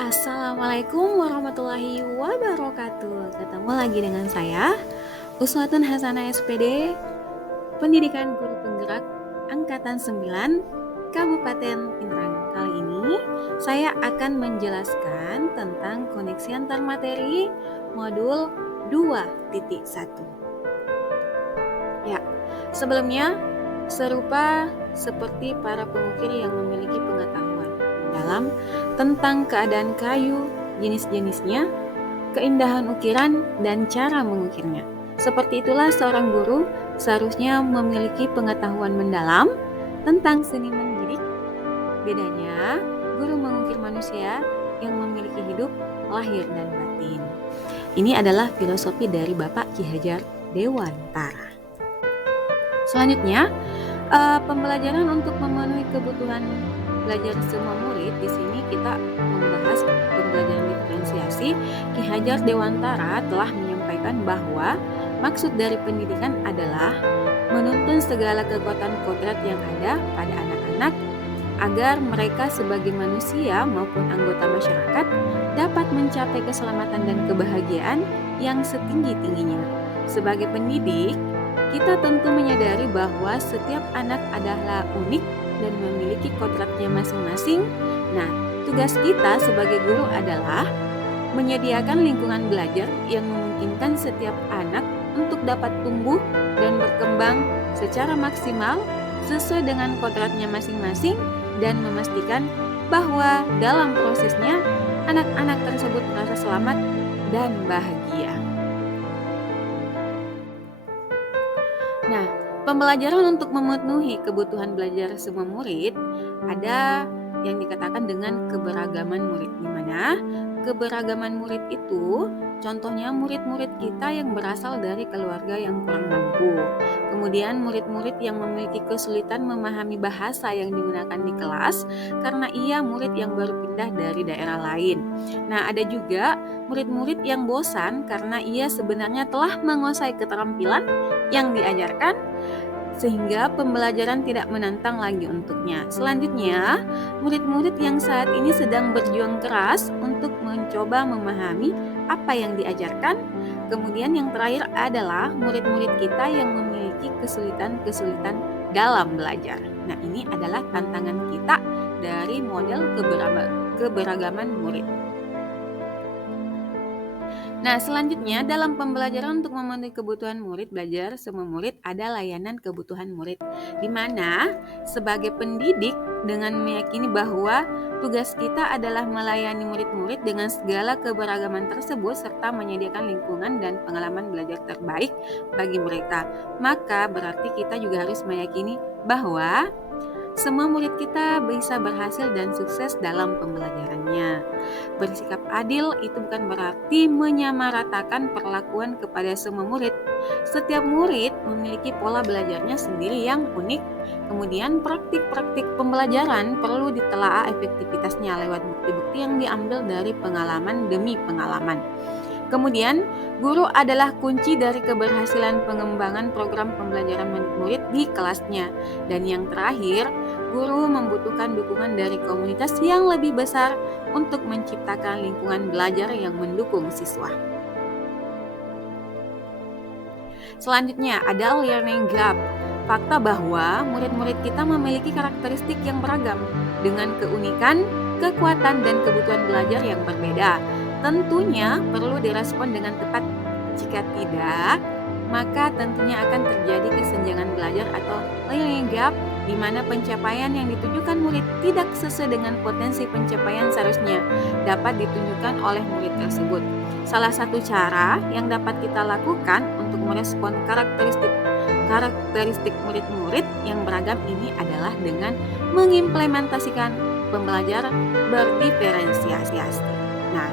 Assalamualaikum warahmatullahi wabarakatuh. Ketemu lagi dengan saya, Uswatun Hasanah SPD, Pendidikan Guru Penggerak Angkatan 9, Kabupaten Pinrang. Kali ini saya akan menjelaskan tentang koneksi antar materi modul 2.1. Ya, sebelumnya serupa seperti para pengukir yang memiliki pengetahuan dalam tentang keadaan kayu, jenis-jenisnya, keindahan ukiran, dan cara mengukirnya. Seperti itulah seorang guru seharusnya memiliki pengetahuan mendalam tentang seni mendidik. Bedanya, guru mengukir manusia yang memiliki hidup, lahir, dan batin. Ini adalah filosofi dari Bapak Ki Hajar Dewantara. Selanjutnya, pembelajaran untuk memenuhi kebutuhan belajar semua murid. Di sini kita membahas pembelajaran diferensiasi. Ki Hajar Dewantara telah menyampaikan bahwa maksud dari pendidikan adalah menuntun segala kekuatan kodrat yang ada pada anak-anak agar mereka sebagai manusia maupun anggota masyarakat dapat mencapai keselamatan dan kebahagiaan yang setinggi-tingginya. Sebagai pendidik, kita tentu menyadari bahwa setiap anak adalah unik dan memiliki kodratnya masing-masing. Nah, tugas kita sebagai guru adalah menyediakan lingkungan belajar yang memungkinkan setiap anak untuk dapat tumbuh dan berkembang secara maksimal sesuai dengan kodratnya masing-masing dan memastikan bahwa dalam prosesnya anak-anak tersebut merasa selamat dan bahagia. Nah, pembelajaran untuk memenuhi kebutuhan belajar semua murid ada yang dikatakan dengan keberagaman murid, di mana keberagaman murid itu contohnya murid-murid kita yang berasal dari keluarga yang kurang mampu. Kemudian murid-murid yang memiliki kesulitan memahami bahasa yang digunakan di kelas karena ia murid yang baru pindah dari daerah lain. Nah, ada juga murid-murid yang bosan karena ia sebenarnya telah menguasai keterampilan yang diajarkan sehingga pembelajaran tidak menantang lagi untuknya. Selanjutnya, murid-murid yang saat ini sedang berjuang keras untuk mencoba memahami apa yang diajarkan. Kemudian yang terakhir adalah murid-murid kita yang memiliki kesulitan-kesulitan dalam belajar. Nah, ini adalah tantangan kita dari model keberagaman murid. Nah, selanjutnya dalam pembelajaran untuk memenuhi kebutuhan murid belajar semua murid ada layanan kebutuhan murid, di mana sebagai pendidik dengan meyakini bahwa tugas kita adalah melayani murid-murid dengan segala keberagaman tersebut serta menyediakan lingkungan dan pengalaman belajar terbaik bagi mereka. Maka berarti kita juga harus meyakini bahwa semua murid kita bisa berhasil dan sukses dalam pembelajarannya. Bersikap adil itu bukan berarti menyamaratakan perlakuan kepada semua murid. Setiap murid memiliki pola belajarnya sendiri yang unik. Kemudian praktik-praktik pembelajaran perlu ditelaah efektivitasnya lewat bukti-bukti yang diambil dari pengalaman demi pengalaman. Kemudian, guru adalah kunci dari keberhasilan pengembangan program pembelajaran murid di kelasnya. Dan yang terakhir, guru membutuhkan dukungan dari komunitas yang lebih besar untuk menciptakan lingkungan belajar yang mendukung siswa. Selanjutnya, ada learning gap. Fakta bahwa murid-murid kita memiliki karakteristik yang beragam dengan keunikan, kekuatan, dan kebutuhan belajar yang berbeda. Tentunya perlu direspon dengan tepat. Jika tidak, maka tentunya akan terjadi kesenjangan belajar atau learning gap di mana pencapaian yang ditujukan murid tidak sesuai dengan potensi pencapaian seharusnya dapat ditunjukkan oleh murid tersebut. Salah satu cara yang dapat kita lakukan untuk merespon karakteristik murid-murid yang beragam ini adalah dengan mengimplementasikan pembelajaran berdiferensiasi. Nah,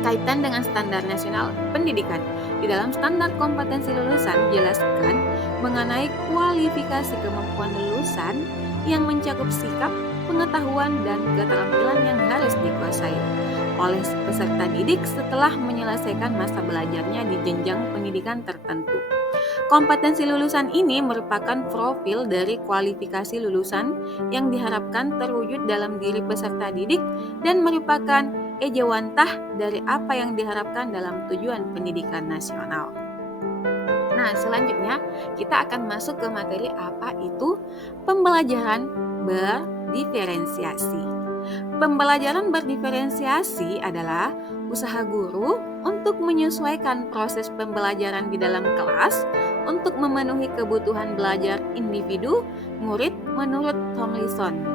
kaitan dengan standar nasional pendidikan. Di dalam standar kompetensi lulusan dijelaskan mengenai kualifikasi kemampuan lulusan yang mencakup sikap, pengetahuan, dan keterampilan yang harus dikuasai oleh peserta didik setelah menyelesaikan masa belajarnya di jenjang pendidikan tertentu. Kompetensi lulusan ini merupakan profil dari kualifikasi lulusan yang diharapkan terwujud dalam diri peserta didik dan merupakan ejawantah dari apa yang diharapkan dalam tujuan pendidikan nasional. Nah, selanjutnya kita akan masuk ke materi apa itu pembelajaran berdiferensiasi. Pembelajaran berdiferensiasi adalah usaha guru untuk menyesuaikan proses pembelajaran di dalam kelas untuk memenuhi kebutuhan belajar individu murid menurut Tomlinson.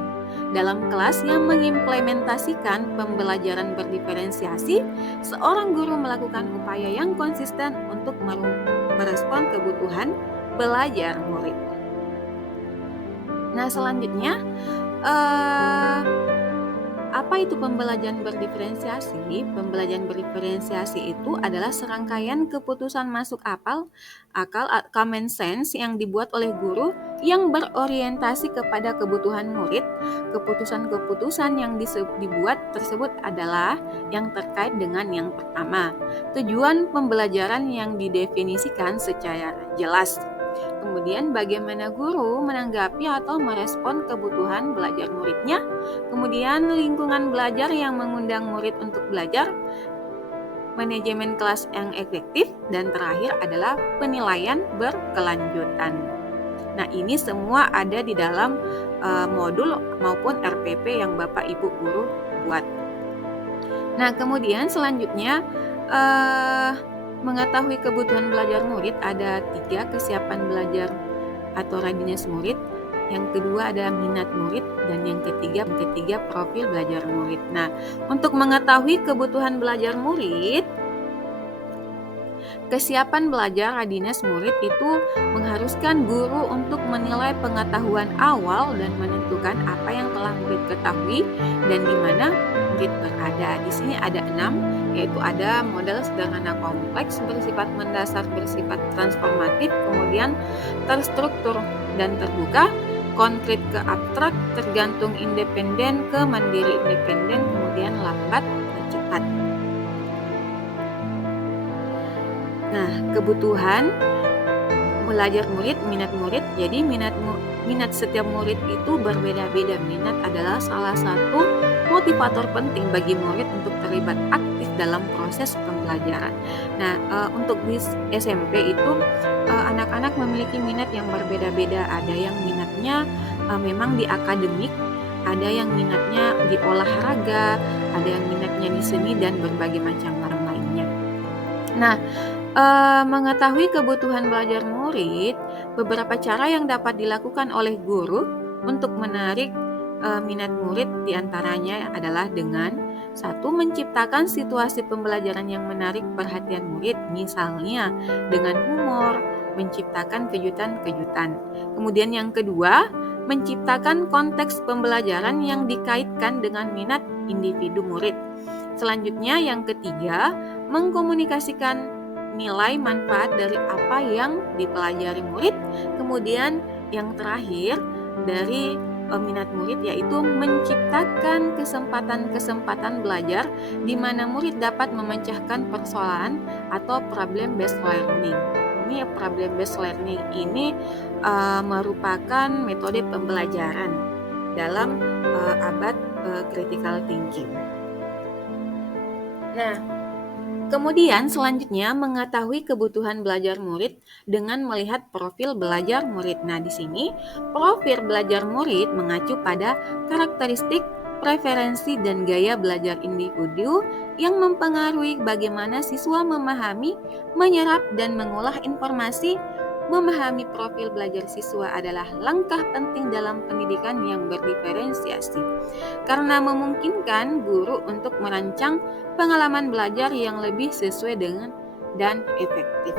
Dalam kelas yang mengimplementasikan pembelajaran berdiferensiasi, seorang guru melakukan upaya yang konsisten untuk merespon kebutuhan belajar murid. Nah, selanjutnya apa itu pembelajaran berdiferensiasi? Pembelajaran berdiferensiasi itu adalah serangkaian keputusan masuk akal common sense yang dibuat oleh guru yang berorientasi kepada kebutuhan murid. Keputusan-keputusan yang dibuat tersebut adalah yang terkait dengan yang pertama, tujuan pembelajaran yang didefinisikan secara jelas. Kemudian bagaimana guru menanggapi atau merespon kebutuhan belajar muridnya. Kemudian lingkungan belajar yang mengundang murid untuk belajar. Manajemen kelas yang efektif. Dan terakhir adalah penilaian berkelanjutan. Nah, ini semua ada di dalam modul maupun RPP yang Bapak Ibu guru buat. Nah, kemudian selanjutnya mengetahui kebutuhan belajar murid, ada 3 kesiapan belajar atau readiness murid, yang kedua ada minat murid, dan yang ketiga profil belajar murid. Nah, untuk mengetahui kebutuhan belajar murid, kesiapan belajar readiness murid itu mengharuskan guru untuk menilai pengetahuan awal dan menentukan apa yang telah murid ketahui dan di mana murid berada. Di sini ada 6, yaitu ada model sederhana kompleks, bersifat mendasar, bersifat transformatif, kemudian terstruktur dan terbuka, konkret ke abstrak, tergantung independen ke mandiri independen, kemudian lambat ke cepat. Nah, kebutuhan belajar murid, minat murid. Jadi minat setiap murid itu berbeda-beda. Minat adalah salah satu motivator penting bagi murid untuk terlibat aktif dalam proses pembelajaran. Nah, untuk di SMP itu anak-anak memiliki minat yang berbeda-beda. Ada yang minatnya memang di akademik, ada yang minatnya di olahraga, ada yang minatnya di seni dan berbagai macam hal lainnya. Nah, mengetahui kebutuhan belajar murid, beberapa cara yang dapat dilakukan oleh guru untuk menarik minat murid diantaranya adalah dengan 1. Menciptakan situasi pembelajaran yang menarik perhatian murid, misalnya dengan humor, menciptakan kejutan-kejutan. Kemudian yang kedua, menciptakan konteks pembelajaran yang dikaitkan dengan minat individu murid. Selanjutnya yang ketiga, mengkomunikasikan nilai manfaat dari apa yang dipelajari murid. Kemudian yang terakhir dari minat murid yaitu menciptakan kesempatan-kesempatan belajar di mana murid dapat memecahkan persoalan atau problem based learning. Ini problem based learning ini merupakan metode pembelajaran dalam abad critical thinking. Nah, kemudian selanjutnya mengetahui kebutuhan belajar murid dengan melihat profil belajar murid. Nah, di sini profil belajar murid mengacu pada karakteristik, preferensi, dan gaya belajar individu yang mempengaruhi bagaimana siswa memahami, menyerap, dan mengolah informasi. Memahami profil belajar siswa adalah langkah penting dalam pendidikan yang berdiferensiasi, karena memungkinkan guru untuk merancang pengalaman belajar yang lebih sesuai dengan dan efektif.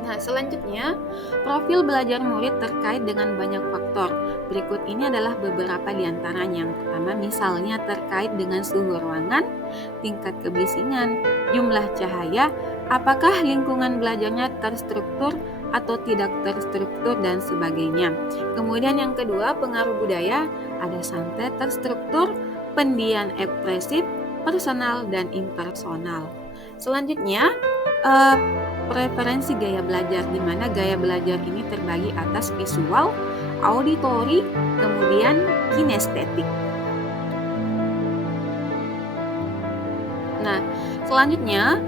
Nah, selanjutnya, profil belajar murid terkait dengan banyak faktor. Berikut ini adalah beberapa di antaranya. Yang pertama, misalnya terkait dengan suhu ruangan, tingkat kebisingan, jumlah cahaya, apakah lingkungan belajarnya terstruktur atau tidak terstruktur, dan sebagainya. Kemudian yang kedua, pengaruh budaya, ada santai, terstruktur, pendiam, ekspresif, personal, dan impersonal. Selanjutnya, preferensi gaya belajar, di mana gaya belajar ini terbagi atas visual, auditori, kemudian kinestetik. Nah, selanjutnya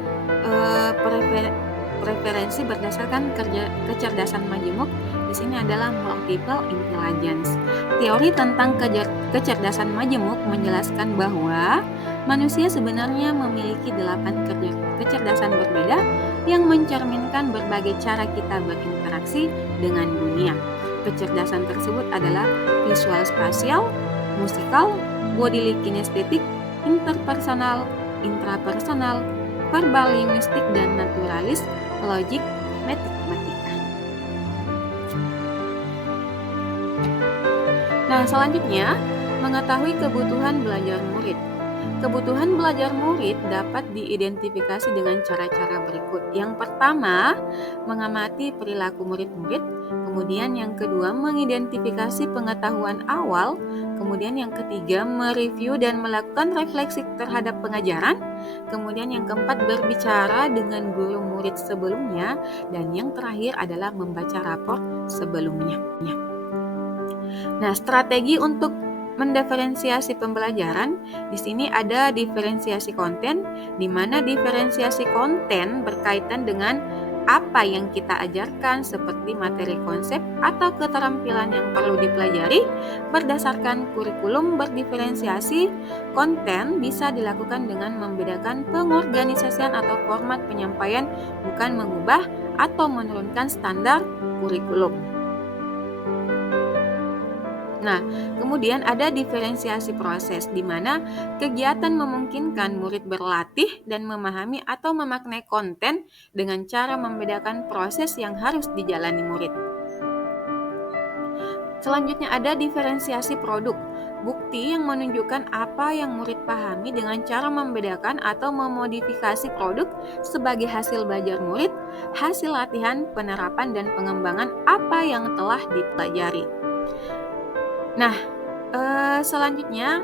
preferensi berdasarkan kecerdasan majemuk di sini adalah multiple intelligence. Teori tentang kecerdasan majemuk menjelaskan bahwa manusia sebenarnya memiliki 8 kecerdasan berbeda yang mencerminkan berbagai cara kita berinteraksi dengan dunia. Kecerdasan tersebut adalah visual spasial, musikal, bodily kinestetik, interpersonal, intrapersonal, verbal linguistik, dan naturalis, logik, matematika. Nah, selanjutnya, mengetahui kebutuhan belajar murid. Kebutuhan belajar murid dapat diidentifikasi dengan cara-cara berikut. Yang pertama, mengamati perilaku murid-murid. Kemudian yang kedua, mengidentifikasi pengetahuan awal. Kemudian yang ketiga, mereview dan melakukan refleksi terhadap pengajaran. Kemudian yang keempat, berbicara dengan guru murid sebelumnya. Dan yang terakhir adalah membaca rapor sebelumnya. Nah, strategi untuk mendiferensiasi pembelajaran, di sini ada diferensiasi konten, di mana diferensiasi konten berkaitan dengan apa yang kita ajarkan seperti materi konsep atau keterampilan yang perlu dipelajari berdasarkan kurikulum. Berdiferensiasi konten bisa dilakukan dengan membedakan pengorganisasian atau format penyampaian, bukan mengubah atau menurunkan standar kurikulum. Nah, kemudian ada diferensiasi proses, di mana kegiatan memungkinkan murid berlatih dan memahami atau memaknai konten dengan cara membedakan proses yang harus dijalani murid. Selanjutnya ada diferensiasi produk, bukti yang menunjukkan apa yang murid pahami dengan cara membedakan atau memodifikasi produk sebagai hasil belajar murid, hasil latihan, penerapan, dan pengembangan apa yang telah dipelajari. Nah, selanjutnya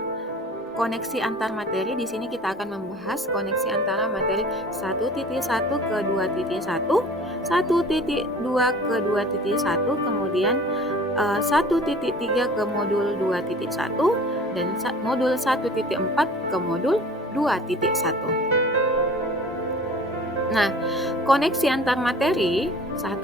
koneksi antar materi. Di sini kita akan membahas koneksi antara materi 1.1 ke 2.1, 1.2 ke 2.1, kemudian 1.3 ke modul 2.1 dan modul 1.4 ke modul 2.1. Nah, koneksi antar materi 1.2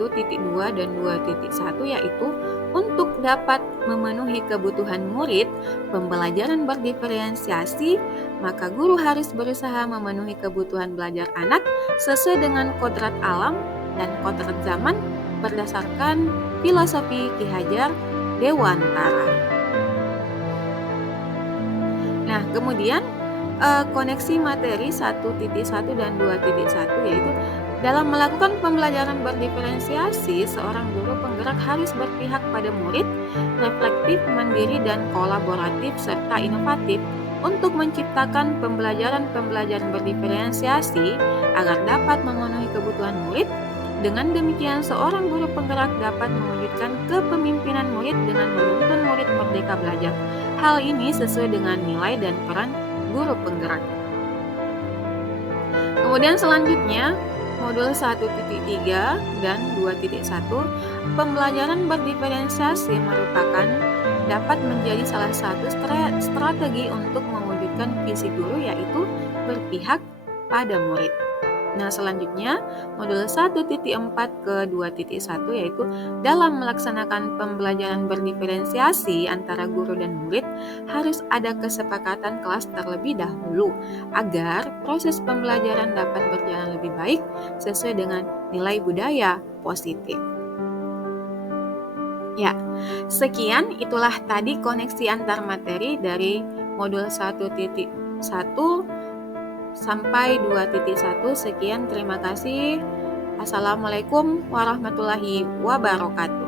dan 2.1 yaitu untuk dapat memenuhi kebutuhan murid, pembelajaran berdiferensiasi, maka guru harus berusaha memenuhi kebutuhan belajar anak sesuai dengan kodrat alam dan kodrat zaman berdasarkan filosofi Ki Hajar Dewantara. Nah, kemudian koneksi materi 1.1 dan 2.1 yaitu dalam melakukan pembelajaran berdiferensiasi, seorang guru penggerak harus berpihak pada murid, reflektif, mandiri, dan kolaboratif serta inovatif untuk menciptakan pembelajaran berdiferensiasi agar dapat memenuhi kebutuhan murid. Dengan demikian, seorang guru penggerak dapat mewujudkan kepemimpinan murid dengan menuntun murid merdeka belajar. Hal ini sesuai dengan nilai dan peran guru penggerak. Kemudian selanjutnya, modul 1.3 dan 2.1, pembelajaran berdiferensiasi merupakan dapat menjadi salah satu strategi untuk mewujudkan visi guru, yaitu berpihak pada murid. Nah, selanjutnya modul 1.4 ke 2.1 yaitu dalam melaksanakan pembelajaran berdiferensiasi antara guru dan murid harus ada kesepakatan kelas terlebih dahulu agar proses pembelajaran dapat berjalan lebih baik sesuai dengan nilai budaya positif. Ya, sekian itulah tadi koneksi antar materi dari modul 1.1 sampai 2.1. Sekian, terima kasih. Assalamualaikum warahmatullahi wabarakatuh.